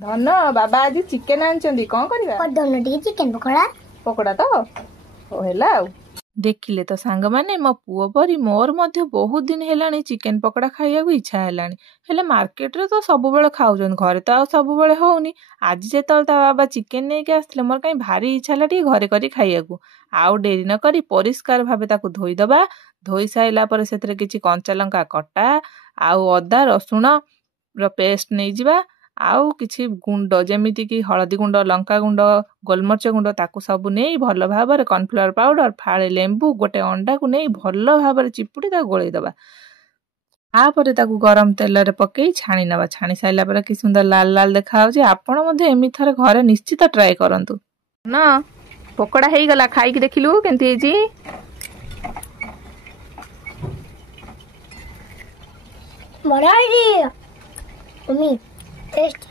धन बाबा आज चिकेन आनिचंदी कौन करबा धन टी चिकेन पकोड़ा पकोड़ा तो ओ हेला देखिले तो सांग माने मो पुओ परी मोर मध्य बहुत दिन हेलानी चिकेन पकोड़ा खाइया को इच्छा हेलानी हेले मार्केट रे तो सब बेले खाउजन घरे तो आ सब बेले होउनी आज जेतल ता बाबा चिकेन नै के आस्थिले मोर काई भारी इच्छा लाटी घरे करी खाइया को आउ डेरी न करी परिष्कार भाबे ताकू धोई दबा धोई साइला पर सेतरे किछि कंचा लंका कटा आउ अदा रसुण रो पेस्ट नै जिबा आउ किछि गुंड जेमिति कि हळदी गुंड लंका गुंड गोलमर्च गुंड ताकू सब नहीं भल भाव कॉर्नफ्लावर पाउडर फाळे लेंबू गोटे अंडा को नहीं भल भाव चिपुड़ी ता गोळई दबा आपर ताकू गरम तेल रे पकई छाणी नबा छाणी साइला पर कि सुंदर लाल लाल देखा होची आपण मध्ये एमि थरे घरे निश्चित ट्राई करंतु ना पकोड़ा हेई गला खाई कि देखिलु केंती हेजी बड़ा आईडी मम्मी टेस्ट